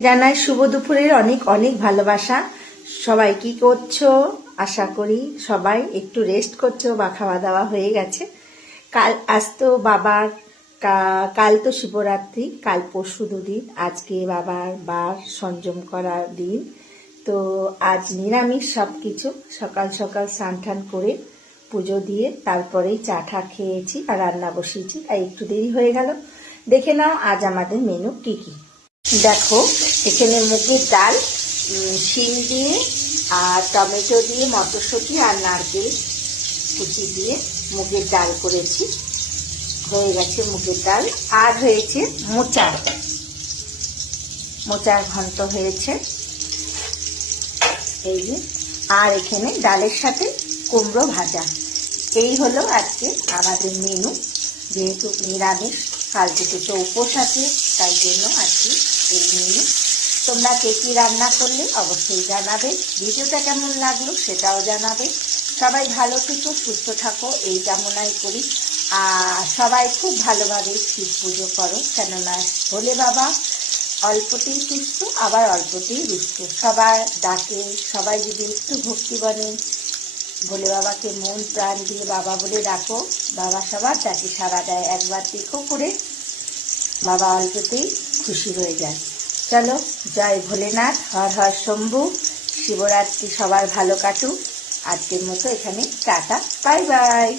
জানাই শুভ দুপুরের অনেক অনেক ভালোবাসা। সবাই কি করছো? আশা করি সবাই একটু রেস্ট করছো বা খাওয়া দাওয়া হয়ে গেছে। আজ তো বাবার কাল তো শিবরাত্রি, কাল পরশু দুদিন, আজকে বাবার বার সংযম করার দিন। তো আজ নিরামিষ সব কিছু। সকাল সকাল স্নান টান করে পুজো দিয়ে তারপরেই চা টা খেয়েছি আর রান্না বসিয়েছি, তাই একটু দেরি হয়ে গেল। দেখে নাও আজ আমাদের মেনু কি কি। দেখো, এখানে মুগের ডাল, শিম দিয়ে আর টমেটো দিয়ে, মটরশুঁটি আর নারকেল কুচি দিয়ে মুগের ডাল করেছি। হয়ে গেছে মুগের ডাল। আর হয়েছে মোচার ঘন্ট হয়েছে এই যে। আর এখানে ডালের সাথে কুমড়ো ভাজা। এই হলো আজকে আমাদের মেনু। যেহেতু নিরামিষ, কাল থেকে তো উপোস আছে, তাই জন্য আজকে এই মেনু। তোমরা কে কী রান্না করলে অবশ্যই জানাবে। ভিডিওটা কেমন লাগলো সেটাও জানাবে। সবাই ভালো থেকো, সুস্থ থাকো, এই কামনাই করি। আর সবাই খুব ভালোভাবে শিব পুজো করো, কেননা ভোলে বাবা অল্পতেই সুস্থ, আবার অল্পতেই রুষ্ট। সবার ডাকে সবাই যদি একটু ভক্তি বনে, ভোলে বাবাকে মন প্রাণ দিয়ে বাবা বলে ডাকো, বাবা সবার ডাকে সাড়া দেয়। একবার দেখো করে, বাবা অল্পতেই খুশি হয়ে যায়। চলো, জয় ভোলেনাথ, হর হর শম্ভু। শিবরাত্রি সবার ভালো কাটুক। আজকের মতো এখানে টাটা, বাই বাই।